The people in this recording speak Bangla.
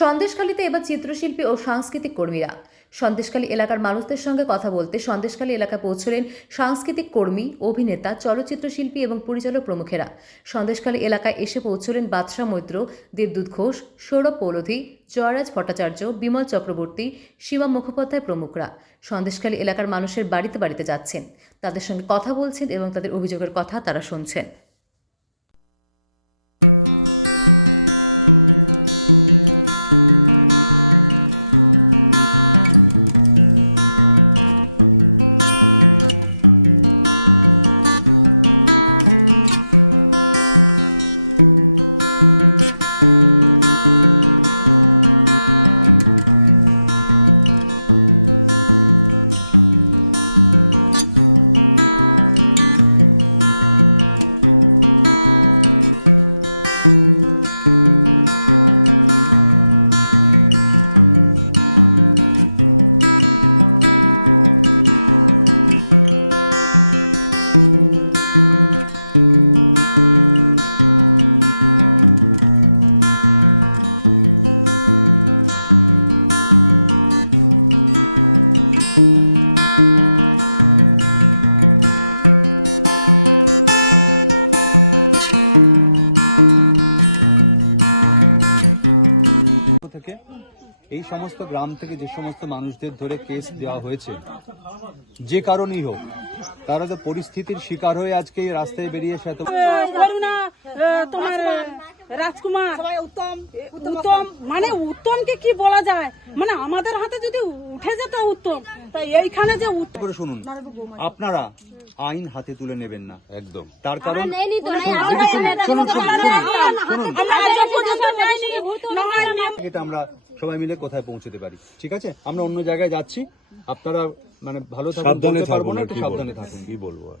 সন্দেশখালীতে এবার চিত্রশিল্পী ও সাংস্কৃতিক কর্মীরা। সন্দেশখালী এলাকার মানুষদের সঙ্গে কথা বলতে সন্দেশখালী এলাকায় পৌঁছলেন সাংস্কৃতিক কর্মী, অভিনেতা চলচ্চিত্র শিল্পী এবং পরিচালক প্রমুখেরা। সন্দেশখালী এলাকায় এসে পৌঁছলেন বাদশাহ মৈত্র, দেবদূত ঘোষ, সৌরভ পৌলধি, জয়রাজ ভট্টাচার্য, বিমল চক্রবর্তী, শিবা মুখোপাধ্যায় প্রমুখরা। সন্দেশখালী এলাকার মানুষের বাড়িতে বাড়িতে যাচ্ছেন। তাদের সঙ্গে কথা বলছেন এবং তাদের অভিযোগের কথা তারা শুনছেন। থেকে এই সমস্ত গ্রাম থেকে যে সমস্ত মানুষদের ধরে কেস দেওয়া হয়েছে, যে কারণেই হোক, তারা যে পরিস্থিতির শিকার হয়ে আজকে রাস্তায় বেরিয়ে এসে তোমার রাজকুমার। উত্তম উত্তম মানে উত্তমকে কি বলা যায়? মানে আমাদের হাতে যদি উঠে যেত উত্তম তাই এইখানে যে উত্তম করে শুনুন আপনারা আইন হাতে তুলে নেবেন না। একদম। তার কারণ। এটা আমরা সবাই মিলে কোথায় পৌঁছতে পারি? ঠিক আছে? আমরা অন্য জায়গায় যাচ্ছি। আপনারা মানে ভালো সাবধানে থাকুন না সাবধানে থাকুন। কি বলব আর?